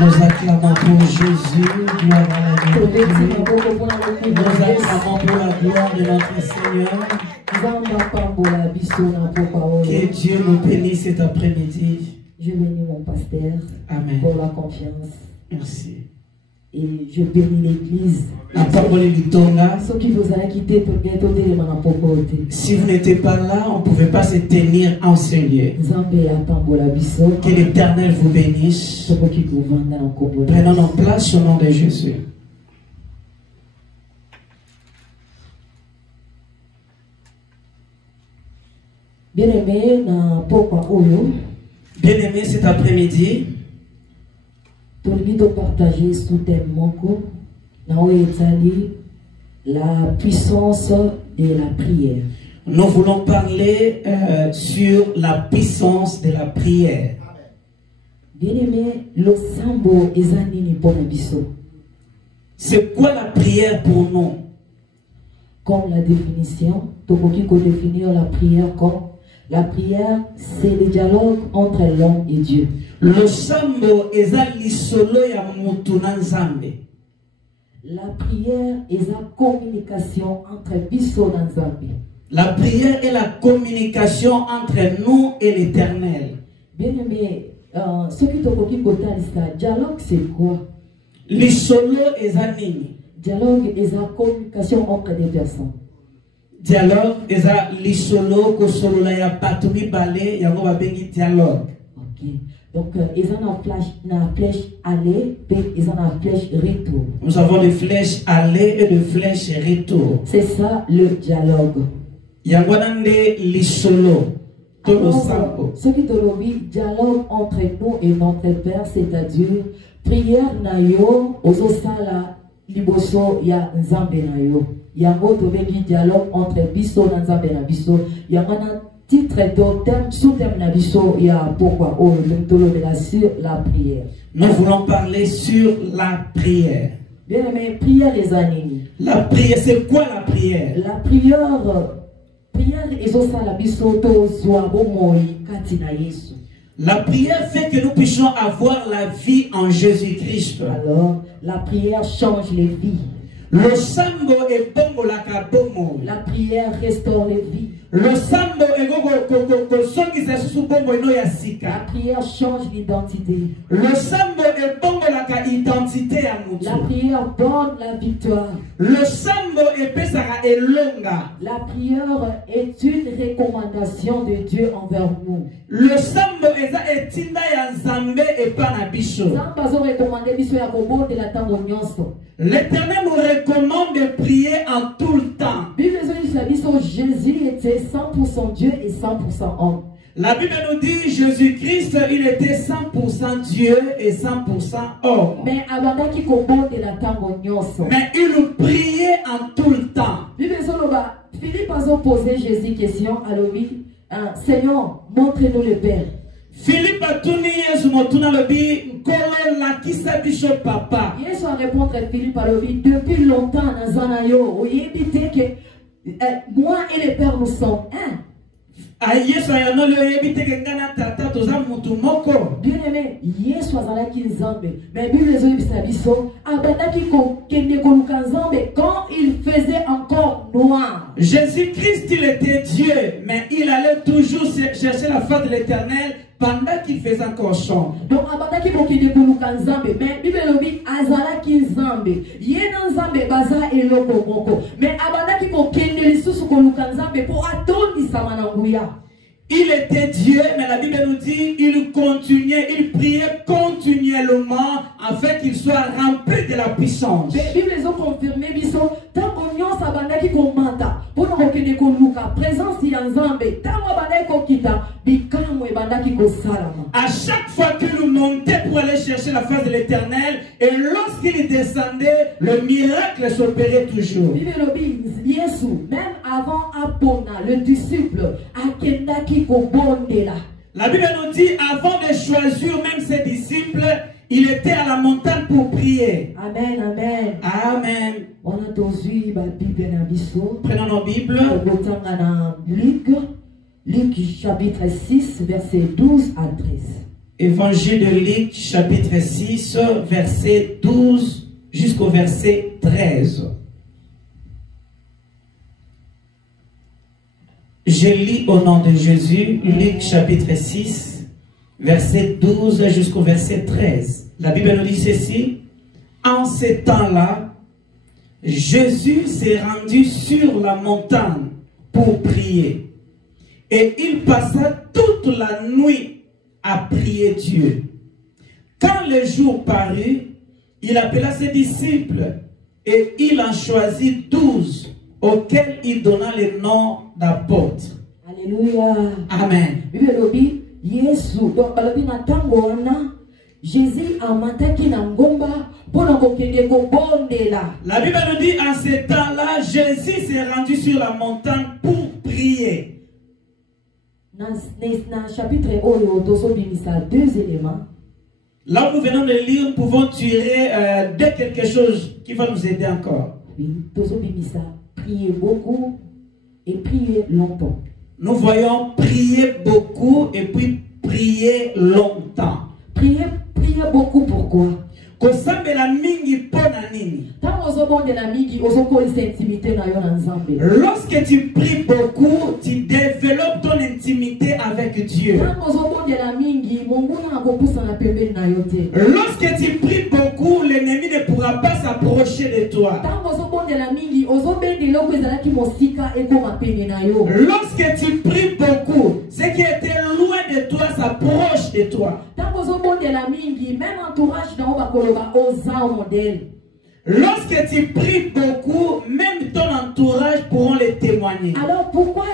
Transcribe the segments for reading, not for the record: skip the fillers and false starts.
Nous acclamons pour Jésus, gloire à la Dieu. Nous acclamons pour la gloire de notre Seigneur. Que Dieu nous bénisse cet après-midi. Je bénis mon pasteur. Amen. Pour la confiance. Merci. Et je bénis l'église. Ceux qui vous ont quitté, si vous n'étiez pas là, on ne pouvait pas se tenir en ce lieu. Que l'Éternel vous bénisse. Prenons nos places au nom de Jésus. Bien-aimé, cet après-midi, partager sous thème la puissance de la prière. Nous voulons parler sur la puissance de la prière. Bien-aimé, le sambo ezanini ponabiso. C'est quoi la prière pour nous? Comme la définition, Tokoki peut définir la prière comme la prière, c'est le dialogue entre l'homme et Dieu. Le sambo ezali solo ya mutu na nzambe. La prière est la communication entre biso na nzambe. La prière est la communication entre nous et l'Éternel. Bien aimé, ce qui tokoki kotalisa, dialogue c'est quoi? Le solo ezanini. Dialogue est la communication entre des personnes. Dialogue est la lisolo ko solo la ya batu mibale yango babengi dialogue. OK. Donc ils ont une flèche aller et ils ont une flèche retour. Nous avons des flèches aller et des flèches retour. C'est ça le dialogue. Yango nande lisolo to lo sambo. Ce qui te dialogue entre nous et notre Père, c'est-à-dire prière na yo ozo sala liboso ya nzambe na yo. Yango to bengi dialogue entre biso na nzambe na biso. Yango na titre de thème sous-thème na biso ya pourquoi sur la prière. Nous voulons parler sur la prière. Bien aimé, prière les années. La prière, c'est quoi la prière? La prière est au la biso to zoabo moi katina Yesu. La prière fait que nous puissions avoir la vie en Jésus-Christ. Alors, la prière change les vies. Le sambo est bongo la kabomo. La prière restaure les vies. Le sambo est la prière change l'identité. Le sambo est bongo la identité à nous. La prière donne la victoire. Le sambo est pesara et longa. La prière est une recommandation de Dieu envers nous. Le sambo est etinda ya nzambe et panabiso. L'Éternel nous recommande de prier en tout le temps. Jésus était 100% Dieu et 100% homme. La Bible nous dit Jésus-Christ, il était 100% Dieu et 100% homme. Mais il priait en tout le temps. Philippe a posé Jésus question à lui, Seigneur, montre-nous le Père. Philippe a tourné Jésus motuna lobi kolo la kisa bisho papa. Jésus a répondu à Philippe à lui depuis longtemps dans Zanayo, où il dit que moi et le Père nous sommes un. Bien aimé, Yesu azalaki nzambe. Mais Bible ezolibisa biso abandaki kokende koluka nzambe quand il faisait encore noir. Jésus-Christ, il était Dieu, mais il allait toujours chercher la face de l'Éternel pendant qu'il faisait encore sombre. Donc abandaki kokende koluka nzambe, mais Bible elobi azalaki nzambe. Yena nzambe baza eloko moko. Mais abandaki kokende lisusu koluka nzambe pour atondisama na nguya. Il était Dieu, mais la Bible nous dit il continuait, il priait continuellement afin qu'il soit rempli de la puissance. La Bible a confirmé biso tant qu'on nyonso abandaki komata pour kokende koluka présence ya nzambe tant abandaki kokita bikamwe bandaki kosalama. À chaque fois que nous montait pour aller chercher la face de l'Éternel et lorsqu'il descendait, le miracle s'opérait toujours. Bible lobi Yesu même avant apona le disciple akendaki kobondela. La Bible nous dit avant de choisir même ses disciples, il était à la montagne pour prier. Amen, amen. Amen. On a entendu la Bible na biso. Prenons nos Bibles. Luc chapitre 6 verset 12 à 13. Évangile de Luc chapitre 6 verset 12 jusqu'au verset 13. Je lis au nom de Jésus, Luc chapitre 6, verset 12 jusqu'au verset 13. La Bible nous dit ceci. En ces temps-là, Jésus s'est rendu sur la montagne pour prier. Et il passa toute la nuit à prier Dieu. Quand le jour parut, il appela ses disciples et il en choisit 12 auxquels il donna le nom d'apôtres. Alléluia. Amen. Yesu, donc balobina tango wana Jésus amataki na ngomba pona kokende kobondela. La Bible nous dit en ce temps-là, Jésus s'est rendu sur la montagne pour prier. Dans chapitre oyo toso bimisa deux éléments. Là où nous venons de lire, nous pouvons tirer de quelque chose qui va nous aider encore. Oui, toso bimisa prier beaucoup et prier longtemps. Nous voyons prier beaucoup et puis prier longtemps. Prier beaucoup, pourquoi? Lorsque tu pries beaucoup, tu développes ton intimité avec Dieu. Lorsque tu pries beaucoup, l'ennemi ne pourra pas s'approcher de toi. Lorsque tu pries beaucoup, ce qui était loin de toi s'approche de toi. Même entourage lorsque tu pries beaucoup, même ton entourage pourront le témoigner. Alors pourquoi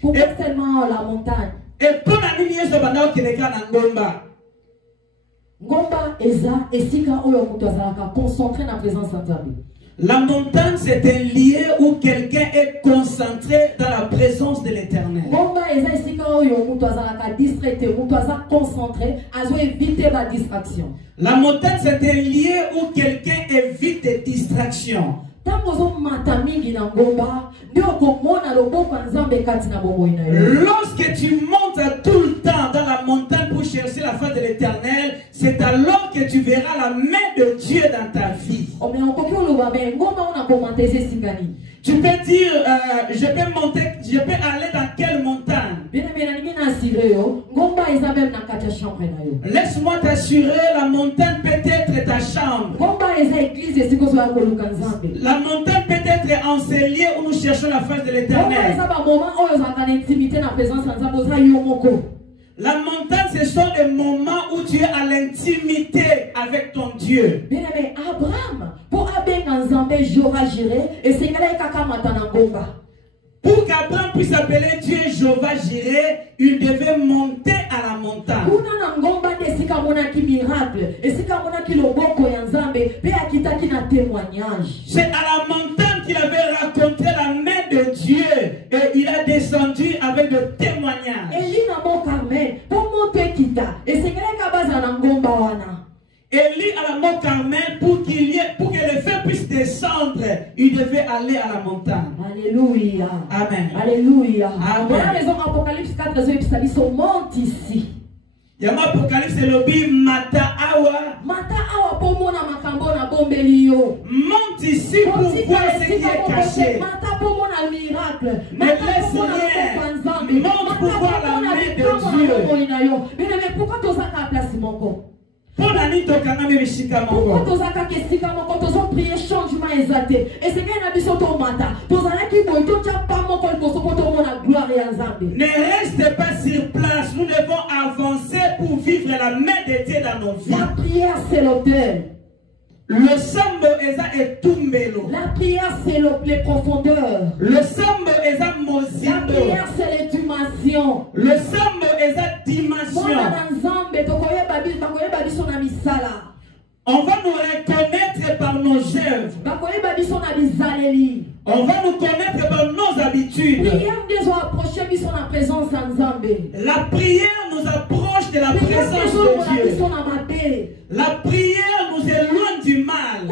pourquoi seulement la montagne? Et pour la ligne Ngomba eza esika oyo mutu azalaka concentré na présence de Dieu. La montagne, c'est un lieu où quelqu'un est concentré dans la présence de l'Éternel. La montagne, c'est un lieu où quelqu'un évite des distractions. Lorsque tu montes tout le temps dans la montagne pour chercher la face de l'Éternel, c'est alors que tu verras la main de Dieu dans ta vie. Tu peux dire, je peux monter, je peux aller dans quelle montagne? Laisse-moi t'assurer, la montagne peut être ta chambre. La montagne peut être en ces lieux où nous cherchons la face de l'Éternel. La montagne, ce sont des moments où tu es à l'intimité avec ton Dieu. Bien aimé, Abraham, pour qu'Abraham puisse appeler Dieu Jéhovah Jireh, il devait monter à la montagne. C'est à la montagne qu'il avait raconté la main de Dieu et il a descendu avec des témoignages. Élie à la mont Carmel, pour que le feu puisse descendre, il devait aller à la montagne. Alléluia. Alléluia. Amen. Alléluia. Amen. Voilà raison Apocalypse 4, ils montent ici. Yama Apocalypse c'est le mata awa. Mata awa pour mon amakambo na bombelio. Monte ici pour voir ce qui est caché. Mata pour mon miracle. Ne laisse rien. Monte pour voir la main de Dieu. Mais pourquoi tu as place mon corps? Pourquoi tu as prié changement exalté? Et c'est bien habitué au matin. Ne reste pas sur place. Nous devons avancer pour vivre la main de Dieu dans nos vies. La prière, c'est l'autel. Le sambo est tumbelo. La prière, c'est les profondeurs. Le sambo est mozindo. La prière, c'est les dimensions. Le sambo est dimension. On va nous reconnaître par nos œuvres. On va nous connaître par nos habitudes. La prière nous approche de la présence de Dieu. La prière nous éloigne du mal.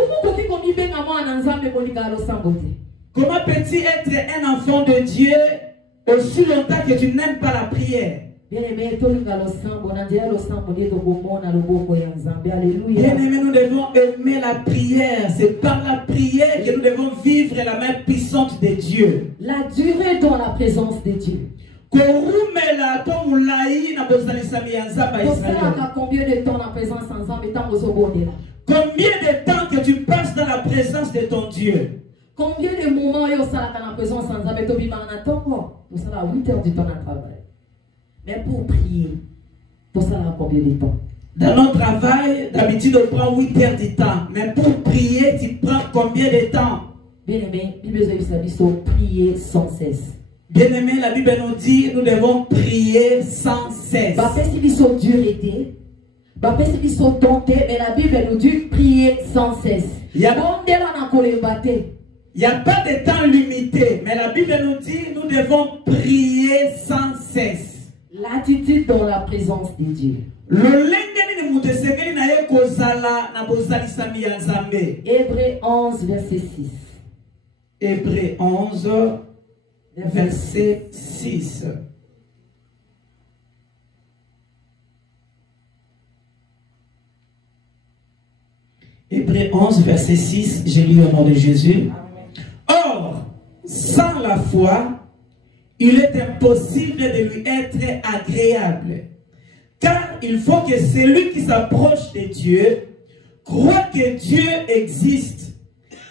Comment peux-tu être un enfant de Dieu aussi longtemps que tu n'aimes pas la prière? Bien-aimés, nous devons aimer la prière. C'est par la prière que nous devons vivre la main puissante de Dieu. La durée dans la présence de Dieu. Combien de temps la présence ensemble? Combien de temps que tu passes dans la présence de ton Dieu? Combien de moments il y a dans la présence ensemble? Tu as 8 heures du temps de travail. Mais pour prier, tu as combien de temps? Dans notre travail, d'habitude on prend 8 heures du temps. Mais pour prier, tu prends combien de temps? Bien aimé, la Bible dit prier sans cesse. Bien aimé, la Bible nous dit nous devons prier sans cesse. Mais la Bible nous dit prier sans cesse. Il n'y a pas de temps limité. Mais la Bible nous dit nous devons prier sans cesse. L'attitude dans la présence de Dieu. Hébreux 11, verset 6. Hébreux 11, verset 6. Hébreux 11, verset 6, j'ai lu au nom de Jésus. Or, sans la foi, il est impossible de lui être agréable. Car il faut que celui qui s'approche de Dieu croit que Dieu existe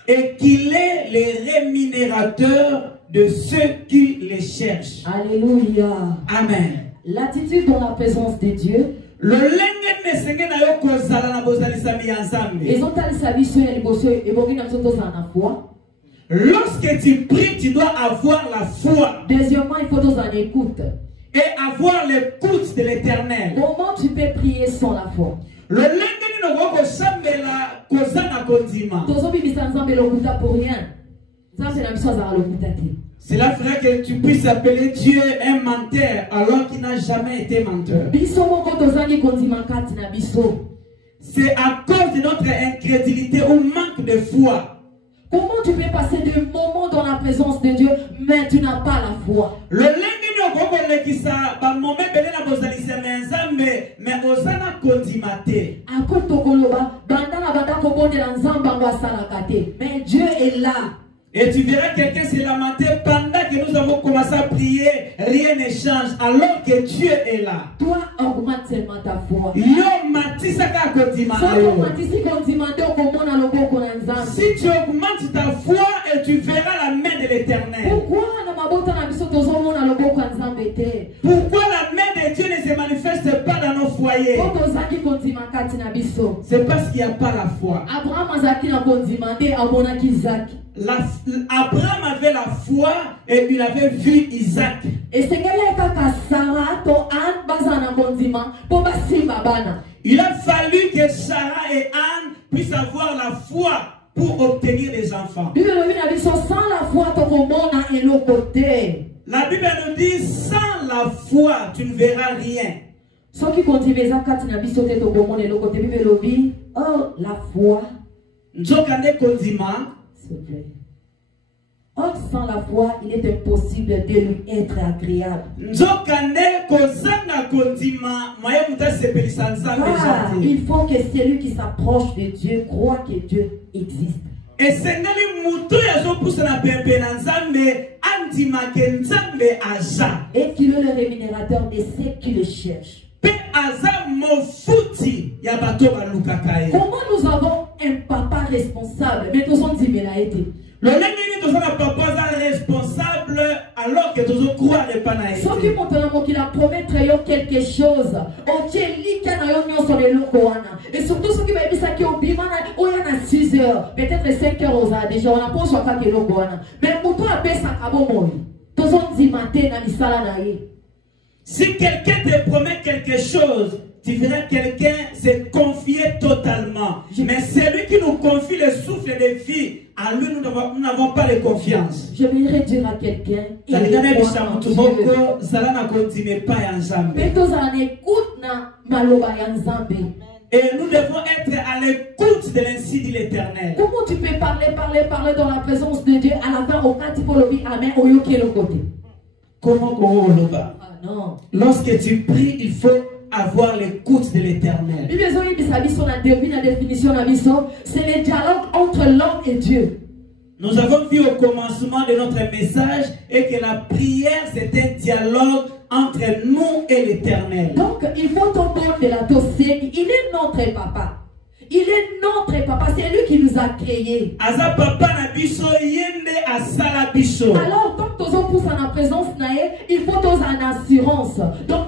et qu'il est le rémunérateur de ceux qui le cherchent. Alléluia. Amen. L'attitude dans la présence de Dieu. Lorsque tu pries, tu dois avoir la foi. Deuxièmement, il faut dans un écoute. Et avoir l'écoute de l'Éternel. Comment tu peux prier sans la foi? Cela ferait que tu puisses appeler Dieu un menteur alors qu'il n'a jamais été menteur. C'est à cause de notre incrédulité ou manque de foi. Comment tu peux passer des moments dans la présence de Dieu, mais tu n'as pas la foi? Mais Dieu est là. Et tu verras quelqu'un se lamenter pendant que nous avons commencé à prier, rien ne change, alors que Dieu est là. Toi, augmente seulement ta foi. Si tu augmentes ta foi, et tu verras la main de l'Éternel. Pourquoi la main de Dieu ne se manifeste pas dans nos foyers? C'est parce qu'il n'y a pas la foi. Abraham avait la foi et il avait vu Isaac. Il a fallu que Sarah et Anne puissent avoir la foi pour obtenir des enfants. La Bible nous dit sans la foi tu ne verras rien. Oh, la foi. S'il te plaît. Or, sans la foi, il est impossible de lui être agréable. Il faut que celui qui s'approche de Dieu croit que Dieu existe. Et qu'il est le rémunérateur de ceux qui le cherchent. Comment nous avons un papa responsable, mais nous sommes dit, mais il a été. Le papa responsable alors que tous croient les panaïs. Ceux qui montrent qu'il a promis quelque chose. Et surtout ceux qui vont dire qu'il y a 6 heures, peut-être 5 heures aux âges. Déjà, on a pas choisi que l'on mais pour toi, si quelqu'un te promet quelque chose, tu verras quelqu'un se confier totalement. Mais celui qui nous confie le souffle de vie, à lui nous n'avons pas de confiance. Je voudrais dire à quelqu'un, et nous devons être à l'écoute de l'ainsi dit l'Éternel. Comment tu peux parler dans la présence de Dieu à la fin au cas où amen au côté? Comment non. Lorsque tu pries, il faut avoir l'écoute de l'Éternel. C'est le dialogue entre l'homme et Dieu. Nous avons vu au commencement de notre message et que la prière c'est un dialogue entre nous et l'Éternel. Donc il faut comprendre de la dossier. Il est notre papa. Il est notre papa, c'est lui qui nous a créés. Alors, tant que nous sommes en présence, il faut une assurance. Donc,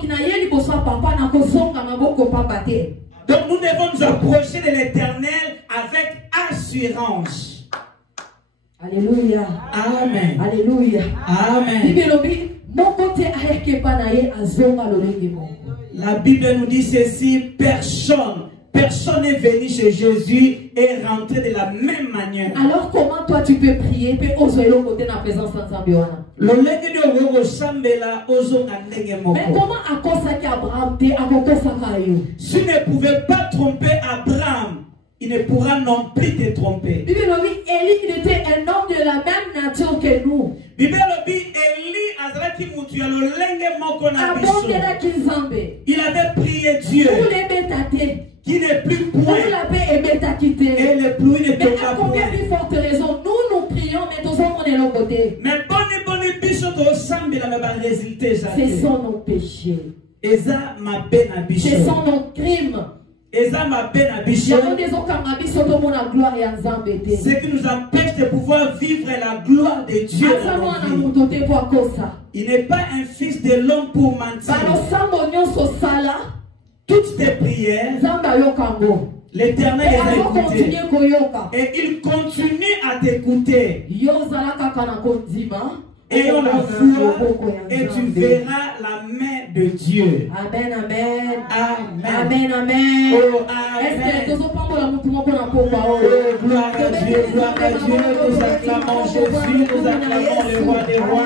donc nous devons nous approcher de l'Éternel avec assurance. Alléluia. Amen. Alléluia. Amen. La Bible nous dit ceci, personne n'est venu chez Jésus et rentré de la même manière. Alors comment toi tu peux prier et oser le côté de la présence ensemble? Mais comment à cause de Abraham si ne pouvait pas tromper Abraham, il ne pourra non plus te tromper. Élie, il était un homme de la même nature que nous. Il avait prié Dieu qui n'est plus point. Et le pluie ne tombe pas. Mais à combien de fortes raisons nous prions, mais tous on est de l'autre côté. Mais ce sont nos péchés. Ce sont nos crimes. Ce qui nous empêche de pouvoir vivre la gloire de Dieu. Il n'est pas un fils de l'homme pour mentir. Toutes tes prières, l'Éternel les a écoutées. Et il continue à t'écouter. Et on la foi et tu verras la main de Dieu. Amen, amen. Amen. Amen, amen. Oh, amen. Oh, gloire à Dieu, gloire à Dieu. Nous acclamons Jésus, nous acclamons le roi des rois.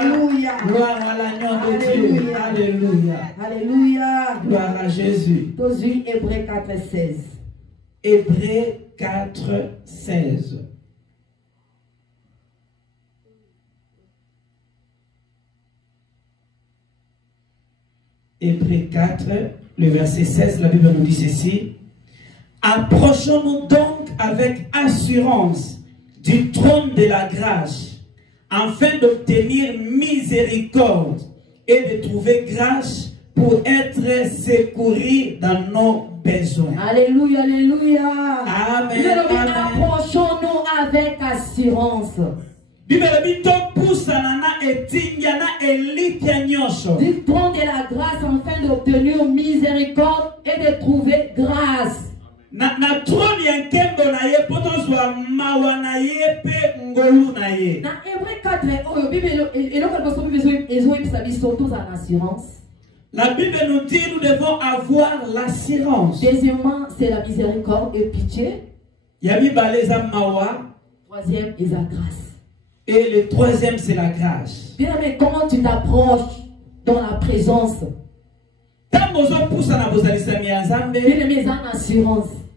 Gloire à l'agneau de Dieu. Alléluia. Alléluia. Gloire à Jésus. Hébreux 4:16. Hébreux 4:16. Hébreux 4, le verset 16, la Bible nous dit ceci. Approchons-nous donc avec assurance du trône de la grâce, afin d'obtenir miséricorde et de trouver grâce pour être secourus dans nos besoins. Alléluia, alléluia. Amen. Approchons-nous avec assurance. Du trône de la grâce afin d'obtenir miséricorde et de trouver grâce. Na trône ya nkembo na ye poto zwa mawa na ye pe ngolu na ye. Na Hébreux 4 oyo Bible eloko boso Bible ezoyebisa biso toza na assurance. La Bible nous dit nous devons avoir l'assurance. Deuxièmement, c'est la miséricorde et pitié. Yabi baleza mawa. Troisième est la grâce. Et le troisième, c'est la grâce. Bien, mais comment tu t'approches dans la présence?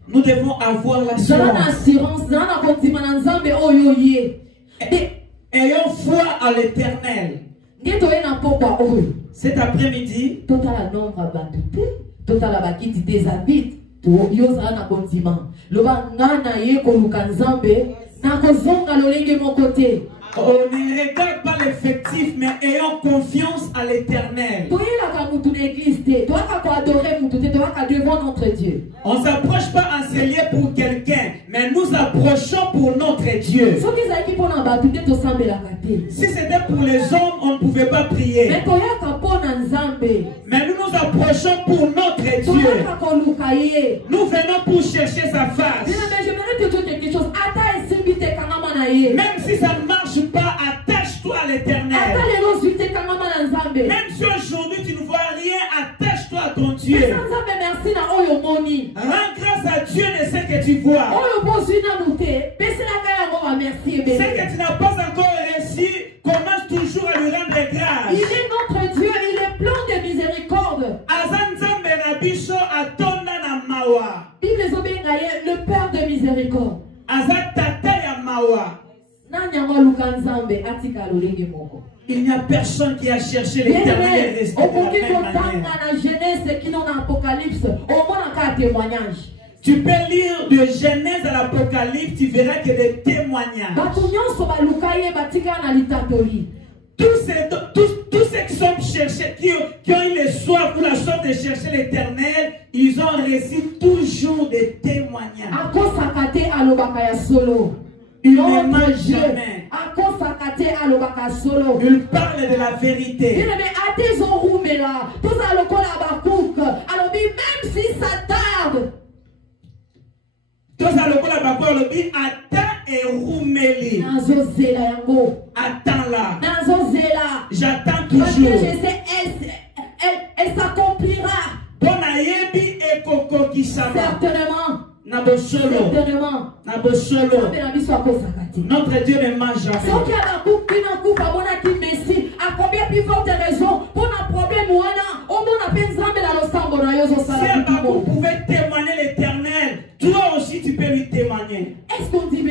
Nous devons avoir l'assurance. ayons foi à l'Éternel. Cet après-midi, on ne regarde pas l'effectif, mais ayons confiance à l'Éternel. On ne s'approche pas en cellier pour quelqu'un, mais nous approchons pour notre Dieu. Si c'était pour les hommes, on ne pouvait pas prier. Mais nous nous approchons pour notre Dieu. Nous venons pour chercher sa face. Même si ça ne marche pas, attache-toi à l'Éternel. Même si aujourd'hui tu ne vois rien, attache-toi à ton Dieu. Rends grâce à Dieu de ce que tu vois. Ce que tu n'as pas encore réussi, commence toujours à lui rendre grâce. Il est notre Dieu, il est plein de miséricorde. Le Père de miséricorde. Il n'y a personne qui a cherché l'Éternel. Tu peux lire de Genèse à l'Apocalypse, tu verras que des témoignages. Tous ceux qui sont cherchés, qui ont eu le soif ou la soif de chercher l'Éternel, ils ont reçu toujours des témoignages. Il ne ment jamais. Il parle de la vérité. Même si ça tarde, attends là. J'attends toujours. Parce que je sais, elle s'accomplira. Certainement. Certainement. Notre Dieu ne ment jamais. À combien plus forte raison pour un problème ou si vous pouvez témoigner l'Éternel, toi aussi tu peux lui témoigner. Est-ce qu'on dit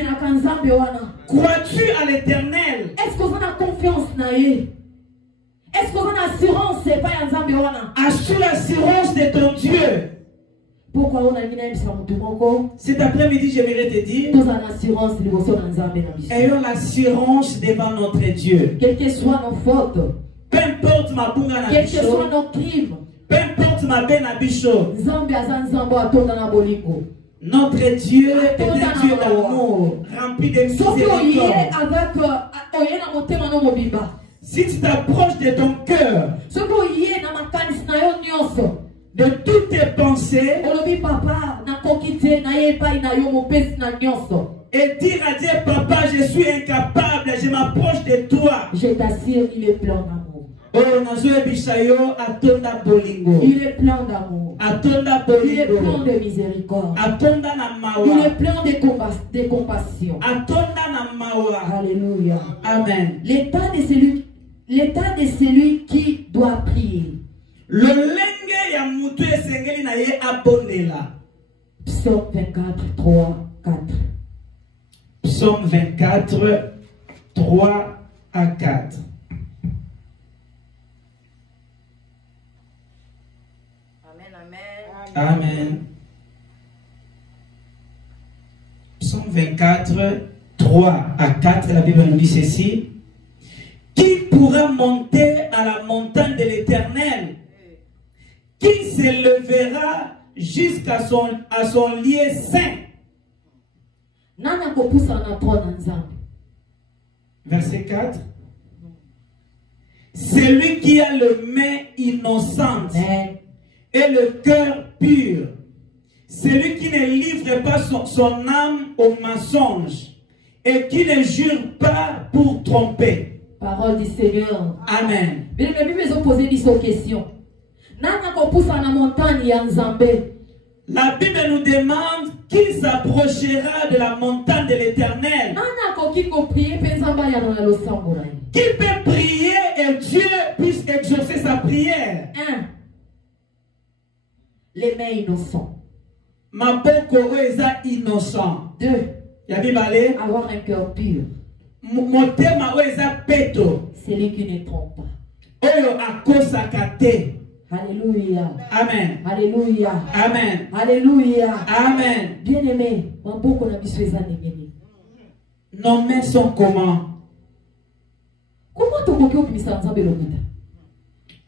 crois-tu à l'Éternel? Est-ce qu'on a confiance? Est-ce qu'on a assurance? Assure l'assurance de ton Dieu. Pourquoi on a mis cet après-midi, j'aimerais te dire, ayons l'assurance devant notre Dieu. Quelles que soient nos fautes, peu importe ma bunga, quels que soient nos crimes, peu importe ma benabicho, notre Dieu est un Dieu d'amour, rempli de miséricorde. Si tu t'approches de ton cœur, de toutes tes pensées, et dire à Dieu, papa, je suis incapable, je m'approche de toi. Je t'assure, il est plein d'amour. Il est plein d'amour. Il est plein de miséricorde. Il est plein de compassion. Alléluia. Amen. L'état de celui qui doit prier. Psaume 24, 3, 4. Psaume 24, 3 à 4. Amen. Psaume 24, 3 à 4, la Bible nous dit ceci. Qui pourra monter à la montagne de l'Éternel? Qui s'élèvera jusqu'à son lieu saint? Verset 4. Celui qui a le main innocente et le cœur pur, celui qui ne livre pas son âme au mensonge et qui ne jure pas pour tromper. Parole du Seigneur. Amen. Mais les Bibles ont posé des questions. La Bible nous demande qui s'approchera de la montagne de l'Éternel. Qui peut prier et Dieu puisse exaucer sa prière? 1. Les mains innocents. Ma boko eza innocent. 2. Yabi balé. Avoir un cœur pur. Celui qui ne trompe pas. Alléluia. Amen. Alléluia. Amen. Alléluia. Amen. Bien-aimé, nos mains sont comment?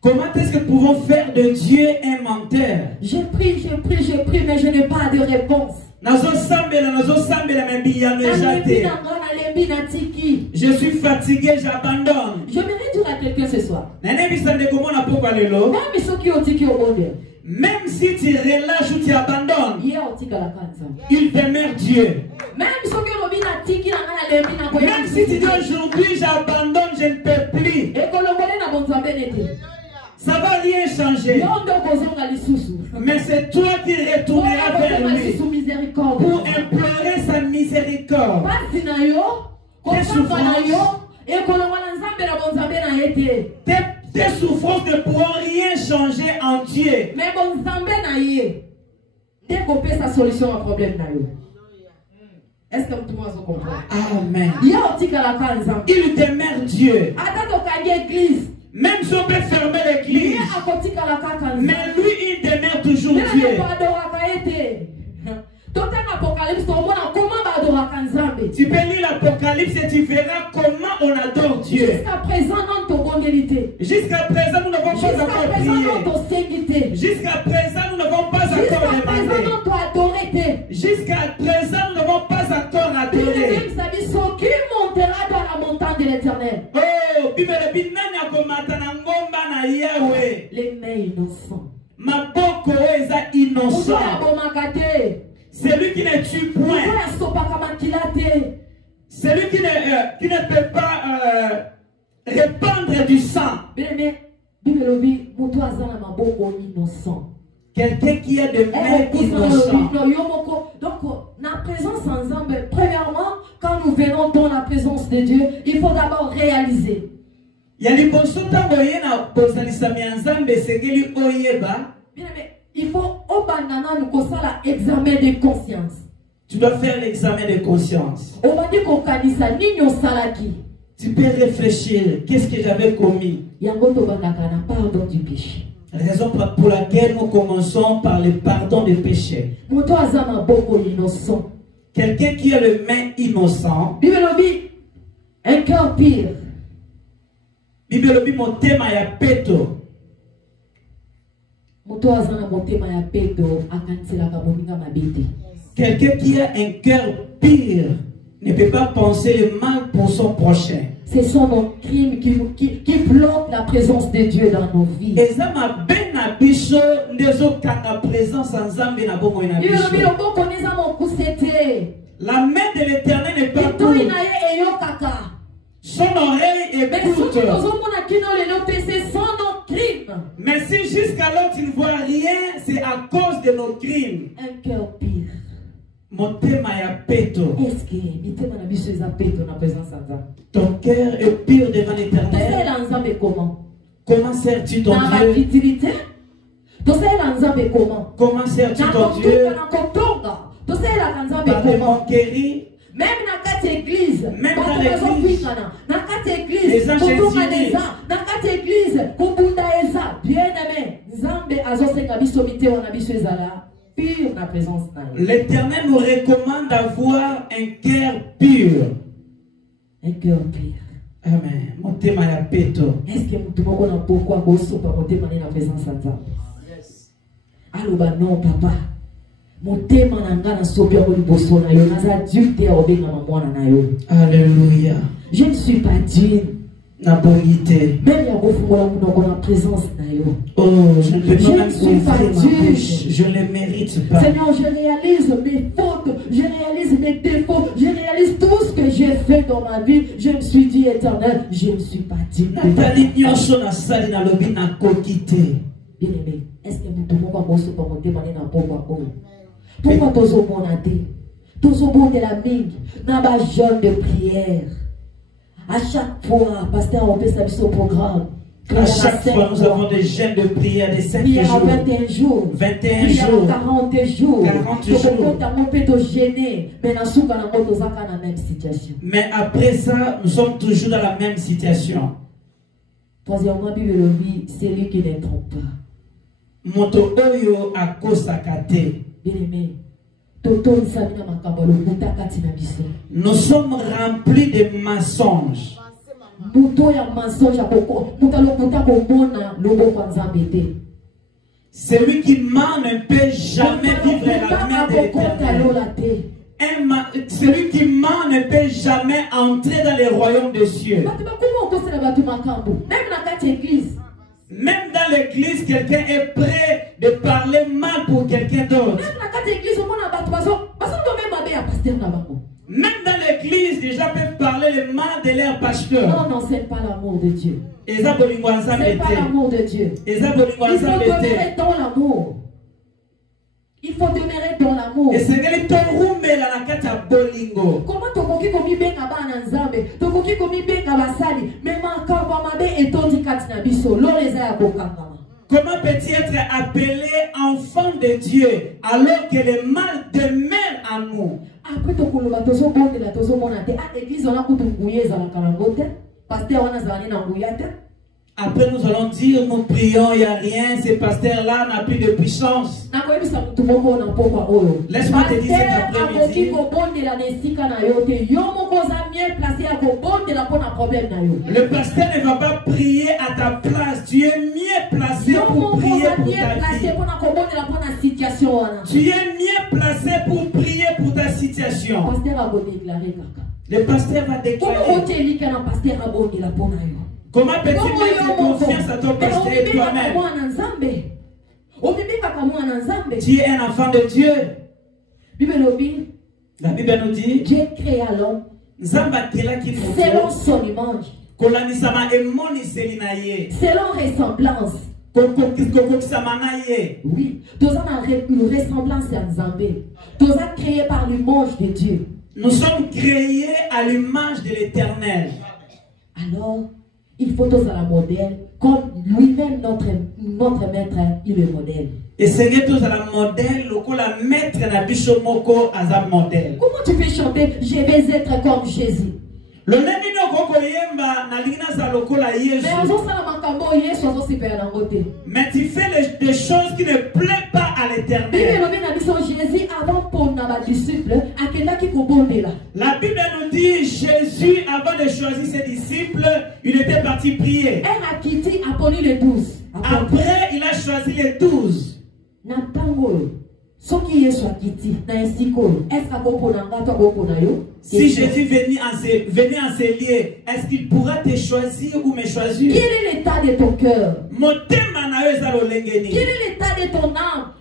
Comment est-ce que nous pouvons faire de Dieu un menteur? Je prie, mais je n'ai pas de réponse. Je suis fatigué, j'abandonne. Je vais dire à quelqu'un ce soir. Même si tu relâches ou tu abandonnes, il demeure Dieu. Même si tu dis aujourd'hui j'abandonne, je ne peux plus, ça ne va rien changer. Mais c'est toi qui retourneras vers lui pour implorer sa miséricorde. Tes souffrances ne pourront rien changer en Dieu. Mais bon, développer sa solution au problème. Est-ce que tout le monde comprend? Amen. Il demeure Dieu. Même si on peut fermer l'église, mais lui il demeure toujours Dieu. Tu peux lire l'Apocalypse et tu verras comment on adore Dieu. Jusqu'à présent, Jusqu'à présent, nous n'avons pas encore prié. Jusqu'à présent, nous n'avons pas encore demandé. Jusqu'à présent, nous n'avons pas encore adoré. Qui montera dans la montagne de l'Éternel? Oh, les mains innocents. Maboko eza innocent. Celui qui ne tue point. Celui qui ne peut pas répandre du sang. Quelqu'un qui a de mains innocents. Donc, la présence ensemble, premièrement, quand nous venons dans la présence de Dieu, il faut d'abord réaliser. Il faut au banana nous consacrer l'examen de conscience. Tu dois faire l'examen de conscience. On va dire qu'on dit ça, tu peux réfléchir. Qu'est-ce que j'avais commis? Pardon du péché. Raison pour laquelle nous commençons par le pardon des péchés. Quelqu'un qui a le main innocent. Un cœur pire. Quelqu'un qui a un cœur pire ne peut pas penser le mal pour son prochain. Ce sont nos crimes qui bloquent la présence de Dieu dans nos vies. La main de l'Éternel n'est pas pour. Son oreille écoute. Mais si jusqu'alors tu ne vois rien, c'est à cause de nos crimes. Un cœur pire. Ton cœur est pire devant l'Éternel. Comment sers-tu ton Dieu? Comment sers-tu ton Dieu? Par les moqueries. Même dans cette église, même dans l'église, les gens l'Éternel nous recommande d'avoir un cœur pur. Un cœur pur. Amen. Est-ce que nous pouvons pourquoi vous dans la présence de Dieu? Alors, non, papa. Alléluia. Je ne suis pas digne. Même présence. Oh, je ne peux pas ouvrir ma bouche. Je ne le mérite pas. Seigneur, je réalise mes fautes, je réalise mes défauts, je réalise tout ce que j'ai fait dans ma vie. Je me suis dit, Éternel, je ne suis pas digne. Bien-aimé, est-ce que nous pouvons pas se porter dans la pourquoi tous au monde tous au monde de la mine, n'a pas jeune de prière. À chaque fois, pasteur, on fait ça sur programme. À chaque fois, nous avons des jeûnes de prière de 5 jours. 21 jours. 21 jours. 40 jours. 40 jours. Mais après ça, nous sommes toujours dans la même situation. Troisièmement, Bible dit, c'est lui qui ne trompe pas. Moto oyo akosakate. Bien-aimé, nous sommes remplis de mensonges. Celui qui ment ne peut jamais vivre la lumière de l'Éternel. Celui qui ment ne peut jamais entrer dans les royaumes des cieux. Même dans l'église, quelqu'un est prêt de parler mal pour quelqu'un d'autre. Même dans l'église, les gens peuvent parler le mal de leur pasteur. Non, c'est pas l'amour de Dieu. C'est pas l'amour de Dieu. Il faut demeurer dans l'amour. Il faut demeurer dans l'amour. Et c'est que comment tokoki komi benga bana nzambe, tokoki komi benga basali, mais makamba mabe etondi katina biso, loreza ya kokanga. Comment peut-il être appelé enfant de Dieu alors que le mal demeure en nous? Après tokoloba tozo bonde la tozo monate, à l'église on a kutunguye za karangote, pasteur wana zani na nguyate. Après nous allons dire, nous prions, il n'y a rien, ce pasteur-là n'a plus de puissance. Laisse-moi te dire cet après-midi. Le pasteur ne va pas prier à ta place. Tu es mieux placé pour prier pour ta vie. Tu es mieux placé pour prier pour ta situation. Le pasteur va déclarer. Comment peux-tu mettre confiance à ton pasteur et toi-même? Tu es un enfant de Dieu. La Bible nous dit Dieu créa l'homme selon son image, selon ressemblance. Oui, nous avons une ressemblance à Nzambe. Nous sommes créés par l'image de Dieu. Nous sommes créés à l'image de l'Éternel. Alors, il faut tous à la modèle, comme lui-même notre maître, il est modèle. Et c'est tous à la modèle, la maître na biso moko aza modèle. Comment tu peux chanter je vais être comme Jésus? Le nemi no koko yemba na lingina sa lokola Yesu. Mais tu fais des choses qui ne plaisent pas à l'Éternel. La Bible nous dit Jésus avant de choisir ses disciples, il était parti prier. Après il a choisi les 12. Si Jésus venait en ces lieux, est-ce qu'il pourra te choisir ou me choisir? Quel est l'état de ton cœur? Quel est l'état de ton âme?